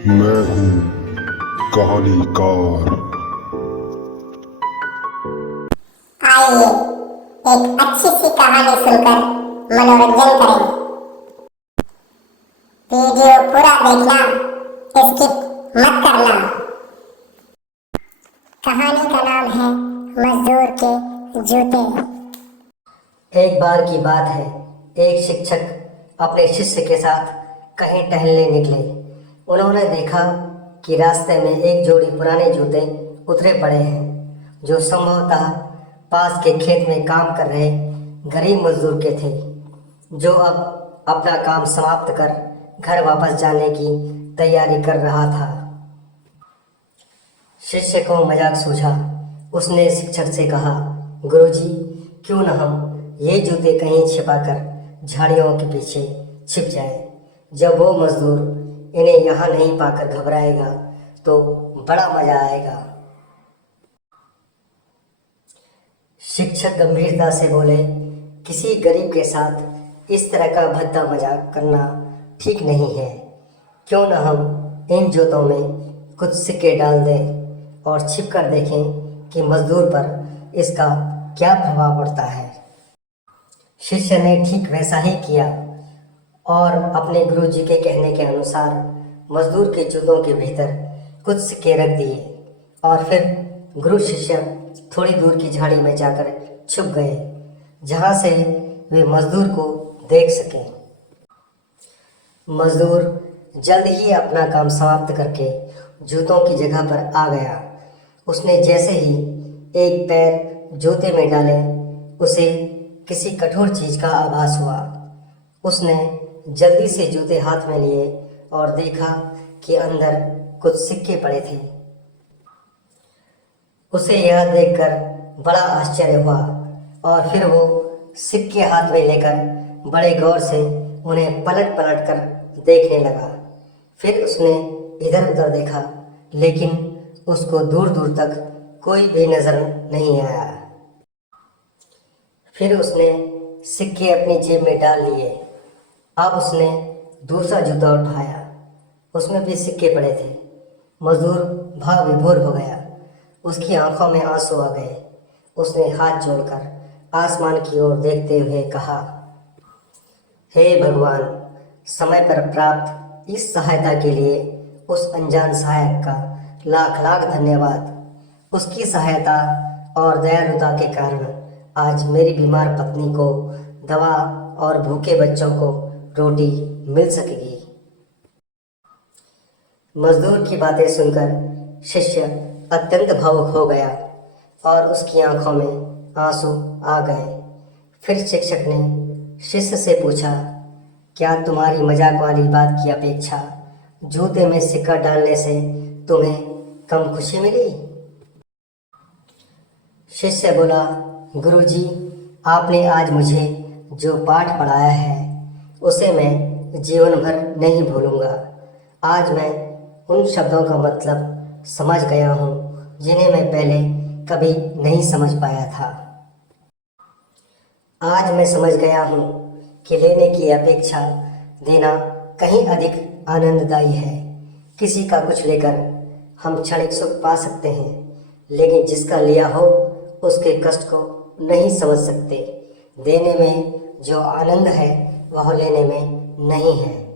मैं हूँ कहानीकार। आइए एक अच्छी सी कहानी सुनकर मनोरंजन करें। वीडियो पूरा देखना, स्किप मत करना। कहानी का नाम है मजदूर के जूते। एक बार की बात है, एक शिक्षक अपने शिष्य के साथ कहीं टहलने निकले। उन्होंने देखा कि रास्ते में एक जोड़ी पुराने जूते उतरे पड़े हैं, जो संभवतः पास के खेत में काम कर रहे गरीब मजदूर के थे, जो अब अपना काम समाप्त कर घर वापस जाने की तैयारी कर रहा था। शिष्य को मजाक सूझा। उसने शिक्षक से कहा, गुरुजी, क्यों न हम ये जूते कहीं छिपाकर झाड़ियों के पीछे छिप जाए। जब वो मजदूर इन्हें यहाँ नहीं पाकर घबराएगा तो बड़ा मजा आएगा। शिक्षक गंभीरता से बोले, किसी गरीब के साथ इस तरह का भद्दा मजाक करना ठीक नहीं है। क्यों न हम इन जूतों में कुछ सिक्के डाल दें और छिप कर देखें कि मजदूर पर इसका क्या प्रभाव पड़ता है। शिष्य ने ठीक वैसा ही किया और अपने गुरुजी के कहने के अनुसार मजदूर के जूतों के भीतर कुछ सिक्के रख दिए और फिर गुरु शिष्य थोड़ी दूर की झाड़ी में जाकर छुप गए, जहां से वे मजदूर को देख सकें। मजदूर जल्द ही अपना काम समाप्त करके जूतों की जगह पर आ गया। उसने जैसे ही एक पैर जूते में डाले, उसे किसी कठोर चीज का आभास हुआ। उसने जल्दी से जूते हाथ में लिए और देखा कि अंदर कुछ सिक्के पड़े थे। उसे यह देखकर बड़ा आश्चर्य हुआ और फिर वो सिक्के हाथ में लेकर बड़े गौर से उन्हें पलट पलट कर देखने लगा। फिर उसने इधर उधर देखा, लेकिन उसको दूर दूर तक कोई भी नजर नहीं आया। फिर उसने सिक्के अपनी जेब में डाल लिए। अब उसने दूसरा जूता उठाया, उसमें भी सिक्के पड़े थे। मजदूर भाव विभोर हो गया। उसकी आंखों में आंसू आ गए। उसने हाथ जोड़कर आसमान की ओर देखते हुए कहा, हे भगवान, समय पर प्राप्त इस सहायता के लिए उस अनजान सहायक का लाख लाख धन्यवाद। उसकी सहायता और दयालुता के कारण आज मेरी बीमार पत्नी को दवा और भूखे बच्चों को रोटी मिल सकेगी। मजदूर की बातें सुनकर शिष्य अत्यंत भावुक हो गया और उसकी आंखों में आंसू आ गए। फिर शिक्षक ने शिष्य से पूछा, क्या तुम्हारी मजाक वाली बात की अपेक्षा जूते में सिक्का डालने से तुम्हें कम खुशी मिली? शिष्य बोला, गुरुजी, आपने आज मुझे जो पाठ पढ़ाया है उसे मैं जीवन भर नहीं भूलूंगा। आज मैं उन शब्दों का मतलब समझ गया हूँ जिन्हें मैं पहले कभी नहीं समझ पाया था। आज मैं समझ गया हूँ कि लेने की अपेक्षा देना कहीं अधिक आनंददायी है। किसी का कुछ लेकर हम क्षणिक सुख पा सकते हैं, लेकिन जिसका लिया हो उसके कष्ट को नहीं समझ सकते। देने में जो आनंद है वह लेने में नहीं है।